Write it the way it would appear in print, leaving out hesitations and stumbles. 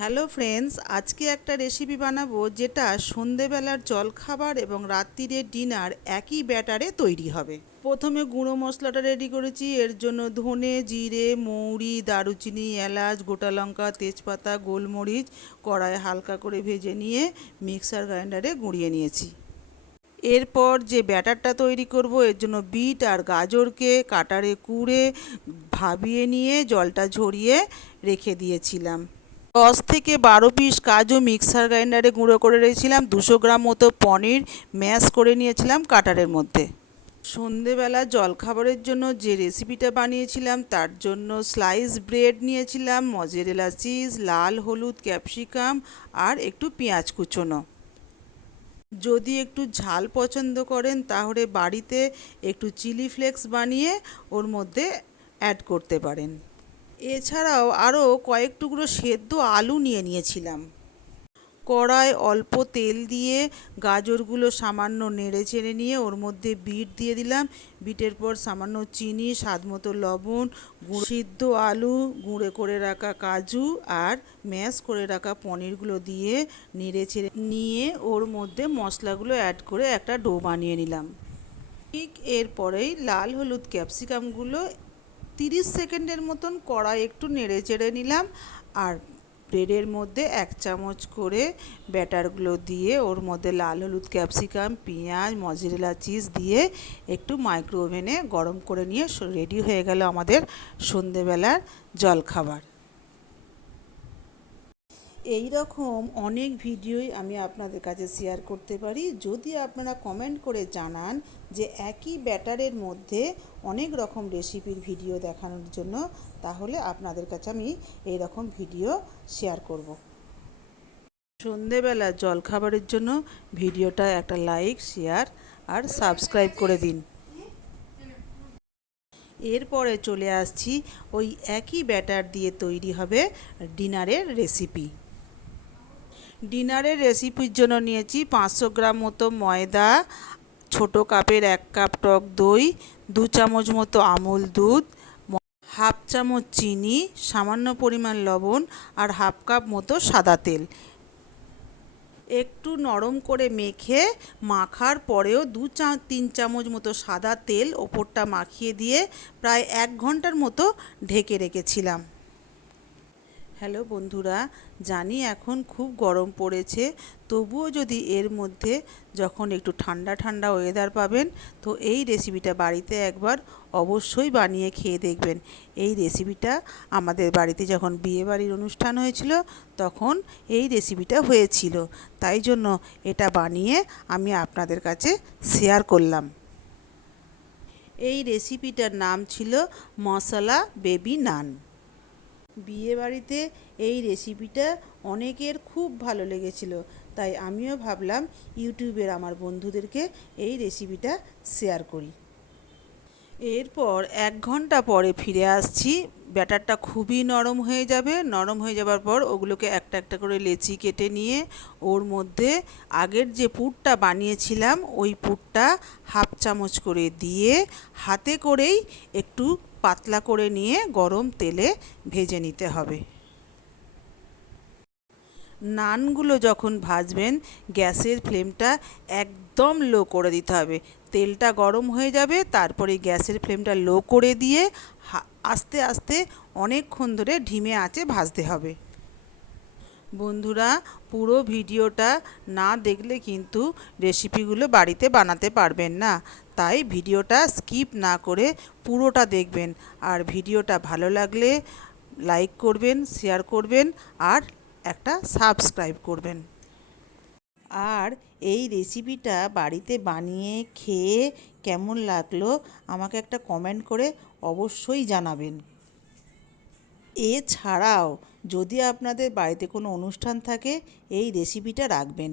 Hello friends, আজকে একটা recipe বানাবো যেটা সন্ধেবেলার জলখাবার এবং রাত্রিরের ডিনার একই ব্যাটারে তৈরি হবে। প্রথমে গুঁড়ো মশলাটা রেডি করেছি। এর জন্য ধনে, জিরে, মৌরি, দারুচিনি, এলাচ, গোটা লঙ্কা, তেজপাতা, গোলমরিচ কড়াইয়ে হালকা করে ভেজে নিয়ে মিক্সার গ্রাইন্ডারে গুঁড়িয়ে নিয়েছি। এরপর যে ব্যাটারটা তৈরি করব, এর জন্য বিট আর গাজরকে কাটারে কুড়ে ভাবিয়ে নিয়ে জলটা ঝরিয়ে রেখে দিয়েছিলাম। 10 থেকে 12 পিস কাজু মিক্সার গ্রাইন্ডারে গুঁড়ো করে রেখেছিলাম। 200 গ্রাম মতো পনির ম্যাশ করে নিয়েছিলাম কাটারের মধ্যে। সন্ধেবেলা জলখাবারের জন্য যে রেসিপিটা বানিয়েছিলাম তার জন্য স্লাইস ব্রেড নিয়েছিলাম, মজেরেলা চিজ, লাল হলুদ, ক্যাপসিকাম আর একটু পেঁয়াজ কুচোনো। যদি একটু ঝাল পছন্দ করেন তাহলে বাড়িতে একটু চিলি ফ্লেক্স বানিয়ে ওর মধ্যে অ্যাড করতে পারেন। এছাড়াও আরও কয়েক টুকরো সেদ্ধ আলু নিয়ে নিয়েছিলাম। কড়ায় অল্প তেল দিয়ে গাজরগুলো সামান্য নেড়ে চেড়ে নিয়ে ওর মধ্যে বিট দিয়ে দিলাম। বিটের পর সামান্য চিনি, স্বাদমতো লবণ, সিদ্ধ আলু, গুঁড়ো করে রাখা কাজু আর ম্যাশ করে রাখা পনিরগুলো দিয়ে নেড়ে চেড়ে নিয়ে ওর মধ্যে মশলাগুলো অ্যাড করে একটা ডো বানিয়ে নিলাম। ঠিক এরপরেই লাল হলুদ ক্যাপসিকামগুলো 30 সেকেন্ডের মতন কড়াই একটু নেড়ে চেড়ে নিলাম। আর ব্রেডের মধ্যে 1 চামচ করে ব্যাটারগুলো দিয়ে ওর মধ্যে লাল হলুদ ক্যাপসিকাম, পেঁয়াজ, মজেরেলা চিজ দিয়ে একটু মাইক্রো ওভেনে গরম করে নিয়ে রেডি হয়ে গেল আমাদের সন্ধেবেলার জলখাবার। এই রকম অনেক ভিডিওই আমি আপনাদের কাছে শেয়ার করতে পারি। যদি আপনারা কমেন্ট করে জানান যে একই ব্যাটারের মধ্যে অনেক রকম রেসিপির ভিডিও দেখানোর জন্য, তাহলে আপনাদের কাছে আমি এই রকম ভিডিও শেয়ার করব। সন্ধেবেলা জলখাবারের জন্য ভিডিওটা একটা লাইক, শেয়ার আর সাবস্ক্রাইব করে দিন। এরপরে চলে আসছি ওই একই ব্যাটার দিয়ে তৈরি হবে ডিনারের রেসিপি। ডিনারের রেসিপির জন্য নিয়েছি 500 গ্রাম মতো ময়দা, ছোটো কাপের 1 কাপ টক দই, 2 চামচ মতো আমুল দুধ, হাফ চামচ চিনি, সামান্য পরিমাণ লবণ আর হাফ কাপ মতো সাদা তেল। একটু নরম করে মেখে মাখার পরেও 2-3 চামচ মতো সাদা তেল ওপরটা মাখিয়ে দিয়ে প্রায় 1 ঘন্টার মতো ঢেকে রেখেছিলাম। হ্যালো বন্ধুরা, জানি এখন খুব গরম পড়েছে, তবুও যদি এর মধ্যে যখন একটু ঠান্ডা ঠান্ডা ওয়েদার পাবেন, তো এই রেসিপিটা বাড়িতে একবার অবশ্যই বানিয়ে খেয়ে দেখবেন। এই রেসিপিটা আমাদের বাড়িতে যখন বিয়েবাড়ির অনুষ্ঠান হয়েছিল তখন এই রেসিপিটা হয়েছিল, তাই জন্য এটা বানিয়ে আমি আপনাদের কাছে শেয়ার করলাম। এই রেসিপিটার নাম ছিল মশলা বেবি নান। বিয়েবাড়িতে এই রেসিপিটা অনেকের খুব ভালো লেগেছিল, তাই আমিও ভাবলাম ইউটিউবের আমার বন্ধুদেরকে এই রেসিপিটা শেয়ার করি। এরপর 1 ঘন্টা পরে ফিরে আসছি। ব্যাটারটা খুবই নরম হয়ে যাবে। নরম হয়ে যাবার পর ওগুলোকে একটা একটা করে লেচি কেটে নিয়ে ওর মধ্যে আগের যে পুরটা বানিয়েছিলাম ওই পুরটা হাফ চামচ করে দিয়ে হাতে করেই একটু পাতলা করে নিয়ে গরম তেলে ভেজে নিতে হবে। নানগুলো যখন ভাজবেন গ্যাসের ফ্লেমটা একদম লো করে দিতে হবে। তেলটা গরম হয়ে যাবে, তারপরে গ্যাসের ফ্লেমটা লো করে দিয়ে আস্তে আস্তে অনেকক্ষণ ধরে ধিমে আঁচে ভাজতে হবে। বন্ধুরা, পুরো ভিডিওটা না দেখলে কিন্তু রেসিপিগুলো বাড়িতে বানাতে পারবেন না, তাই ভিডিওটা স্কিপ না করে পুরোটা দেখবেন। আর ভিডিওটা ভালো লাগলে লাইক করবেন, শেয়ার করবেন আর একটা সাবস্ক্রাইব করবেন। আর এই রেসিপিটা বাড়িতে বানিয়ে খেয়ে কেমন লাগলো আমাকে একটা কমেন্ট করে অবশ্যই জানাবেন। এছাড়াও যদি আপনাদের বাড়িতে কোনো অনুষ্ঠান থাকে এই রেসিপিটা রাখবেন।